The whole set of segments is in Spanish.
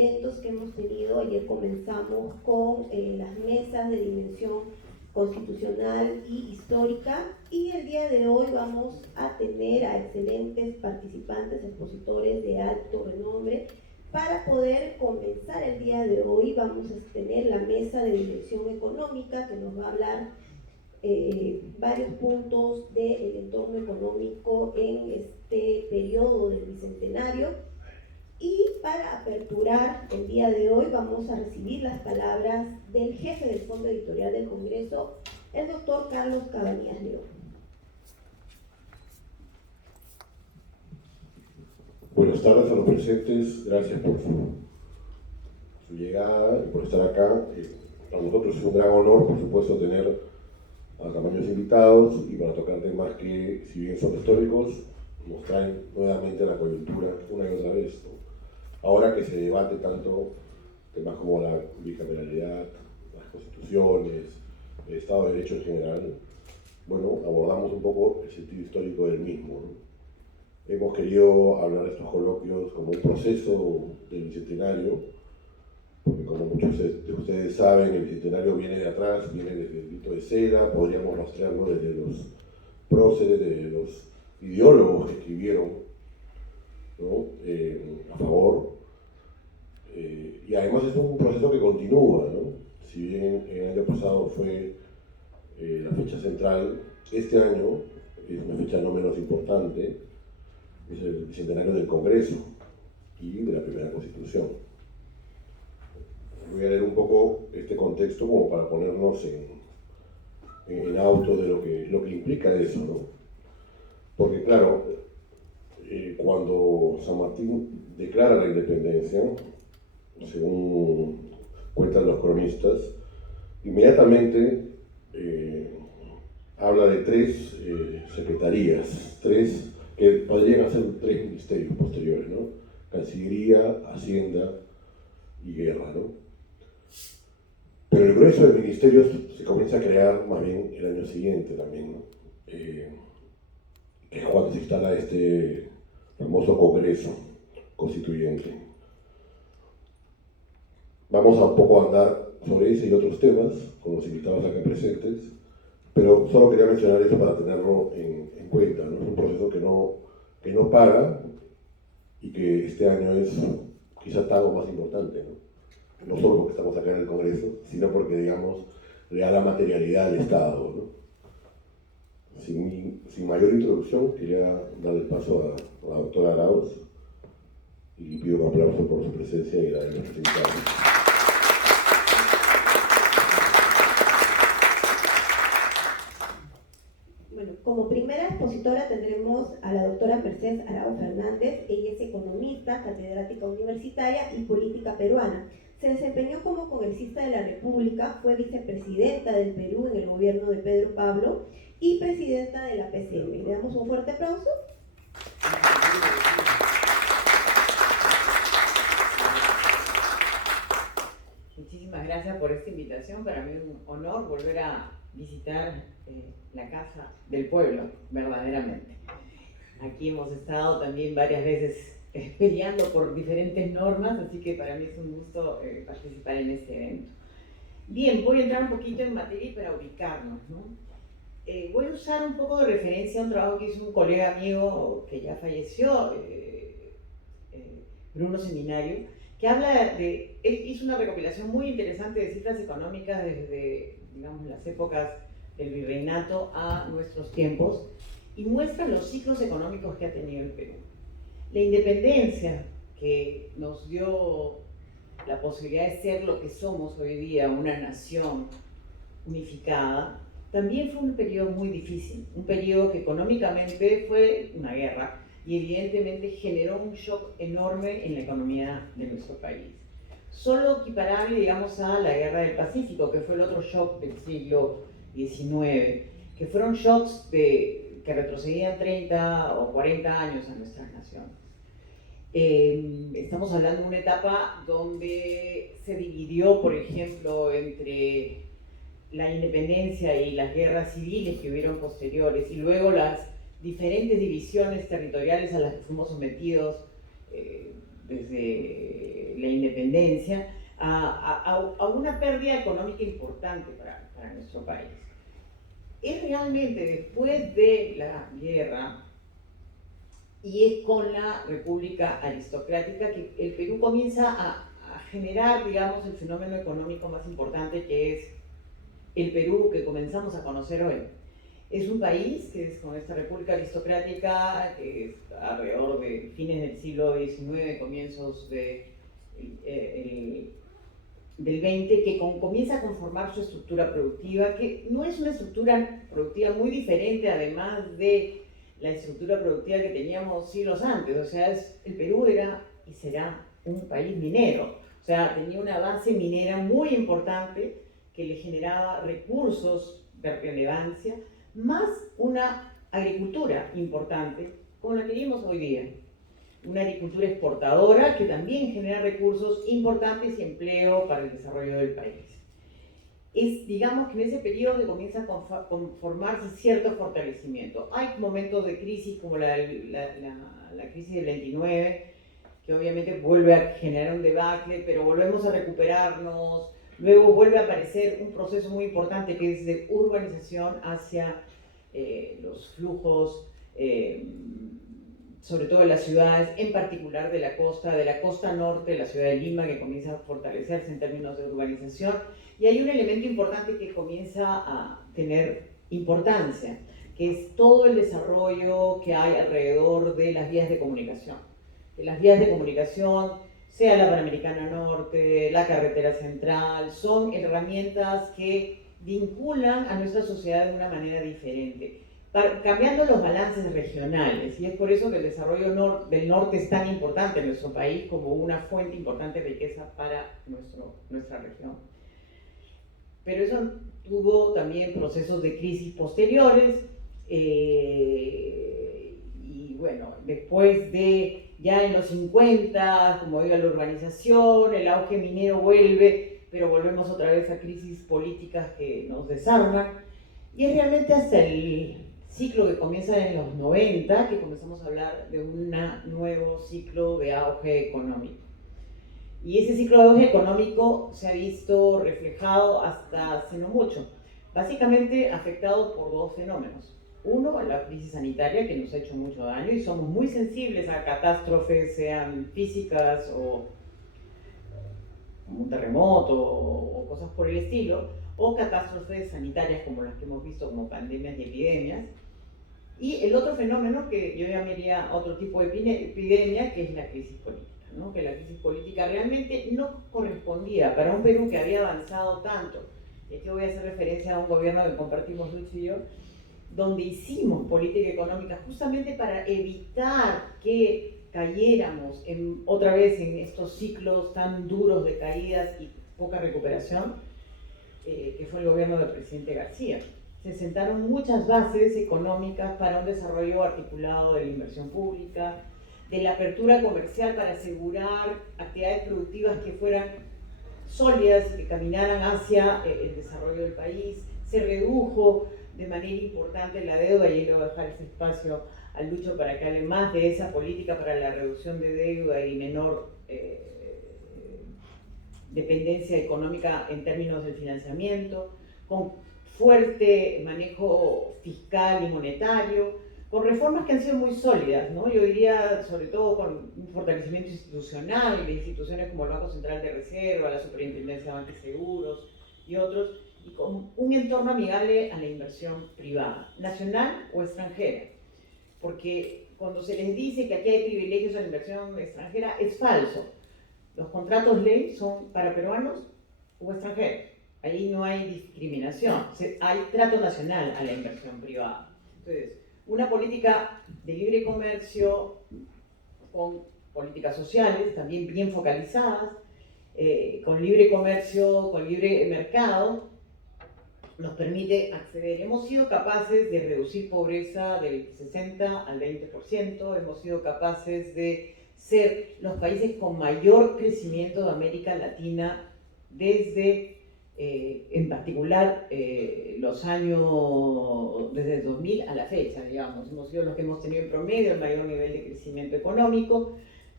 eventos que hemos tenido. Ayer comenzamos con las mesas de dimensión constitucional y histórica, y el día de hoy vamos a tener a excelentes participantes, expositores de alto renombre. Para poder comenzar el día de hoy vamos a tener la mesa de dimensión económica, que nos va a hablar varios puntos del entorno económico en este periodo del Bicentenario. Y para aperturar el día de hoy vamos a recibir las palabras del jefe del Fondo Editorial del Congreso, el doctor Carlos Cabanillas León. Buenas tardes a los presentes, gracias por su llegada y por estar acá. Para nosotros es un gran honor, por supuesto, tener a tamaños invitados y para tocar temas que, si bien son históricos, nos traen nuevamente a la coyuntura una y otra vez, ¿no? Ahora que se debate tanto temas como la bicameralidad, las constituciones, el Estado de Derecho en general, bueno, abordamos un poco el sentido histórico del mismo, ¿no? Hemos querido hablar de estos coloquios como un proceso del Bicentenario, porque como muchos de ustedes saben, el Bicentenario viene de atrás, viene desde el grito de Seda, podríamos rastrearlo desde los próceres, desde los ideólogos que escribieron, ¿no? A favor. Y además es un proceso que continúa, ¿no? Si bien el año pasado fue la fecha central, este año es una fecha no menos importante, es el bicentenario del Congreso y de la primera Constitución. Voy a leer un poco este contexto como para ponernos en auto de lo que implica eso, ¿no? Porque claro, cuando San Martín declara la independencia, según cuentan los cronistas, inmediatamente habla de tres secretarías, que podrían ser tres ministerios posteriores, ¿no? Cancillería, Hacienda y Guerra, ¿no? Pero el grueso de ministerios se comienza a crear más bien el año siguiente también, ¿no? Que es cuando se instala este famoso Congreso Constituyente. Vamos a un poco andar sobre ese y otros temas con los invitados acá presentes, pero solo quería mencionar eso para tenerlo en cuenta, ¿no? Es un proceso que no para y que este año es quizá algo más importante, ¿no? No solo porque estamos acá en el Congreso, sino porque, digamos, le da la materialidad al Estado, ¿no? Sin mayor introducción, quería dar el paso a la doctora Arauz y pido un aplauso por su presencia y la de los invitados. Como primera expositora tendremos a la doctora Mercedes Arauz Fernández. Ella es economista, catedrática universitaria y política peruana. Se desempeñó como congresista de la República, fue vicepresidenta del Perú en el gobierno de Pedro Pablo y presidenta de la PCM. ¿Le damos un fuerte aplauso? Muchísimas gracias por esta invitación. Para mí es un honor volver a visitar la casa del pueblo, verdaderamente. Aquí hemos estado también varias veces peleando por diferentes normas, así que para mí es un gusto participar en este evento. Bien, voy a entrar un poquito en materia para ubicarnos, ¿no? Voy a usar un poco de referencia a un trabajo que hizo un colega amigo que ya falleció, Bruno Seminario, que habla de, él hizo una recopilación muy interesante de cifras económicas desde, digamos, las épocas del virreinato a nuestros tiempos y muestra los ciclos económicos que ha tenido el Perú. La independencia que nos dio la posibilidad de ser lo que somos hoy día, una nación unificada, también fue un periodo muy difícil, un periodo que económicamente fue una guerra y evidentemente generó un shock enorme en la economía de nuestro país. Solo equiparable, digamos, a la Guerra del Pacífico, que fue el otro shock del siglo XIX, que fueron shocks que retrocedían 30 o 40 años a nuestras naciones. Estamos hablando de una etapa donde se dividió, por ejemplo, entre la independencia y las guerras civiles que hubieron posteriores, y luego las diferentes divisiones territoriales a las que fuimos sometidos desde la independencia, a una pérdida económica importante para nuestro país. Es realmente después de la guerra y es con la República Aristocrática que el Perú comienza a generar, digamos, el fenómeno económico más importante, que es el Perú que comenzamos a conocer hoy. Es un país que es con esta República Aristocrática, que es alrededor de fines del siglo XIX, comienzos del XX, que comienza a conformar su estructura productiva, que no es una estructura productiva muy diferente, además de la estructura productiva que teníamos siglos antes. O sea, el Perú era y será un país minero. O sea, tenía una base minera muy importante que le generaba recursos de relevancia, más una agricultura importante, como la que vivimos hoy día. Una agricultura exportadora que también genera recursos importantes y empleo para el desarrollo del país. Es, digamos, que en ese periodo que comienza a conformarse cierto fortalecimiento. Hay momentos de crisis como la crisis del 29, que obviamente vuelve a generar un debacle, pero volvemos a recuperarnos. Luego vuelve a aparecer un proceso muy importante que es de urbanización hacia los flujos, sobre todo de las ciudades, en particular de la costa norte, la ciudad de Lima, que comienza a fortalecerse en términos de urbanización. Y hay un elemento importante que comienza a tener importancia, que es todo el desarrollo que hay alrededor de las vías de comunicación. Que las vías de comunicación, sea la Panamericana Norte, la Carretera Central, son herramientas que vinculan a nuestra sociedad de una manera diferente, cambiando los balances regionales, y es por eso que el desarrollo del norte es tan importante en nuestro país como una fuente importante de riqueza para nuestra región. Pero eso tuvo también procesos de crisis posteriores, y bueno, después de ya en los 50, como digo, la urbanización, el auge minero vuelve, pero volvemos otra vez a crisis políticas que nos desarman, y es realmente hasta el ciclo que comienza en los 90 que comenzamos a hablar de un nuevo ciclo de auge económico. Y ese ciclo de auge económico se ha visto reflejado hasta hace no mucho, básicamente afectado por dos fenómenos. Uno, la crisis sanitaria, que nos ha hecho mucho daño y somos muy sensibles a catástrofes, sean físicas o como un terremoto o cosas por el estilo, o catástrofes sanitarias como las que hemos visto como pandemias y epidemias. Y el otro fenómeno que yo llamaría otro tipo de epidemia, que es la crisis política, ¿no? Que la crisis política realmente no correspondía para un Perú que había avanzado tanto. Y aquí voy a hacer referencia a un gobierno que compartimos Lucho y yo, donde hicimos política económica justamente para evitar que cayéramos otra vez en estos ciclos tan duros de caídas y poca recuperación, que fue el gobierno del presidente García. Se sentaron muchas bases económicas para un desarrollo articulado de la inversión pública, de la apertura comercial para asegurar actividades productivas que fueran sólidas y que caminaran hacia el desarrollo del país. Se redujo de manera importante la deuda, y le voy a dejar ese espacio al Lucho para que hable más de esa política para la reducción de deuda y menor dependencia económica en términos del financiamiento, con fuerte manejo fiscal y monetario, con reformas que han sido muy sólidas, ¿no? Yo diría, sobre todo con un fortalecimiento institucional de instituciones como el Banco Central de Reserva, la Superintendencia de Bancos y Seguros y otros, y con un entorno amigable a la inversión privada, nacional o extranjera. Porque cuando se les dice que aquí hay privilegios a la inversión extranjera, es falso. Los contratos ley son para peruanos o extranjeros. Ahí no hay discriminación, hay trato nacional a la inversión privada. Entonces, una política de libre comercio con políticas sociales también bien focalizadas, con libre comercio, con libre mercado, nos permite acceder. Hemos sido capaces de reducir pobreza del 60 al 20%, hemos sido capaces de ser los países con mayor crecimiento de América Latina desde, en particular, los años, desde el 2000 a la fecha, digamos. Hemos sido los que hemos tenido en promedio el mayor nivel de crecimiento económico,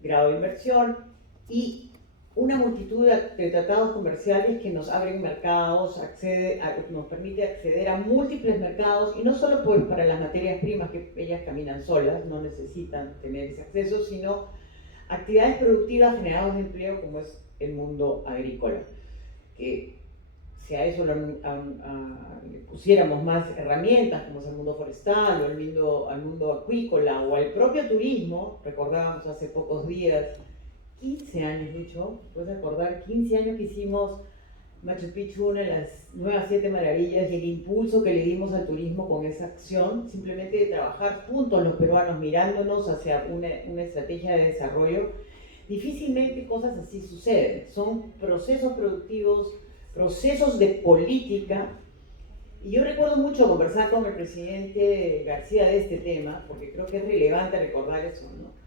grado de inversión y una multitud de tratados comerciales que nos abren mercados, nos permite acceder a múltiples mercados, y no solo pues para las materias primas, que ellas caminan solas, no necesitan tener ese acceso, sino actividades productivas generadoras de empleo como es el mundo agrícola. Que si a eso le pusiéramos más herramientas, como es el mundo forestal o al mundo acuícola o al propio turismo, recordábamos hace pocos días, 15 años, Lucho, puedes acordar, 15 años que hicimos Machu Picchu, una de las nuevas 7 maravillas, y el impulso que le dimos al turismo con esa acción, simplemente de trabajar juntos los peruanos, mirándonos hacia una estrategia de desarrollo. Difícilmente cosas así suceden, son procesos productivos, procesos de política, y yo recuerdo mucho conversar con el presidente García de este tema, porque creo que es relevante recordar eso, ¿no?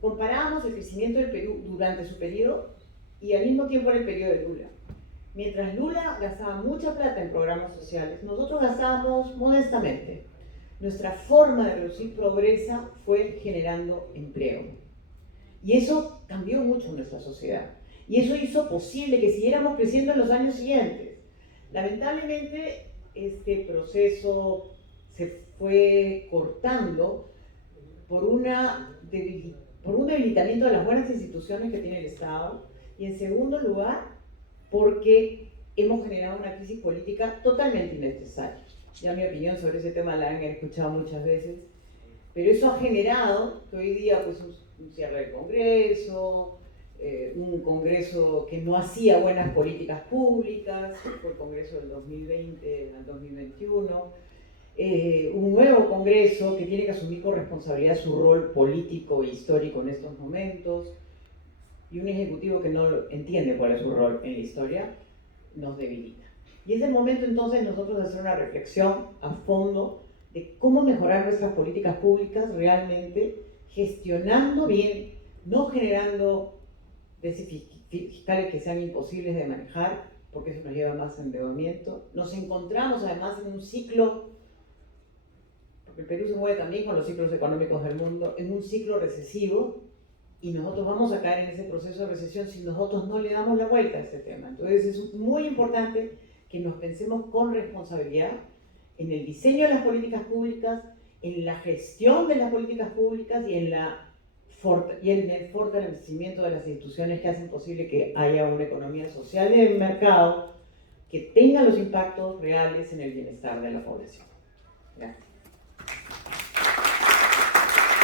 Comparábamos el crecimiento del Perú durante su periodo y al mismo tiempo en el periodo de Lula. Mientras Lula gastaba mucha plata en programas sociales, nosotros gastábamos modestamente. Nuestra forma de reducir pobreza fue generando empleo. Y eso cambió mucho nuestra sociedad. Y eso hizo posible que siguiéramos creciendo en los años siguientes. Lamentablemente, este proceso se fue cortando por un debilitamiento de las buenas instituciones que tiene el Estado, y en segundo lugar, porque hemos generado una crisis política totalmente innecesaria. Ya mi opinión sobre ese tema la han escuchado muchas veces, pero eso ha generado que hoy día pues, un cierre del Congreso, un Congreso que no hacía buenas políticas públicas, fue el Congreso del 2020 al 2021, un nuevo Congreso que tiene que asumir con responsabilidad su rol político e histórico en estos momentos, y un Ejecutivo que no entiende cuál es su rol en la historia, nos debilita. Y es el momento entonces nosotros de hacer una reflexión a fondo de cómo mejorar nuestras políticas públicas realmente, gestionando bien, no generando déficits fiscales que sean imposibles de manejar, porque eso nos lleva más a endeudamiento. Nos encontramos además en un ciclo, porque el Perú se mueve también con los ciclos económicos del mundo, en un ciclo recesivo, y nosotros vamos a caer en ese proceso de recesión si nosotros no le damos la vuelta a este tema. Entonces es muy importante que nos pensemos con responsabilidad en el diseño de las políticas públicas, en la gestión de las políticas públicas y en el fortalecimiento de las instituciones que hacen posible que haya una economía social de mercado que tenga los impactos reales en el bienestar de la población. Gracias.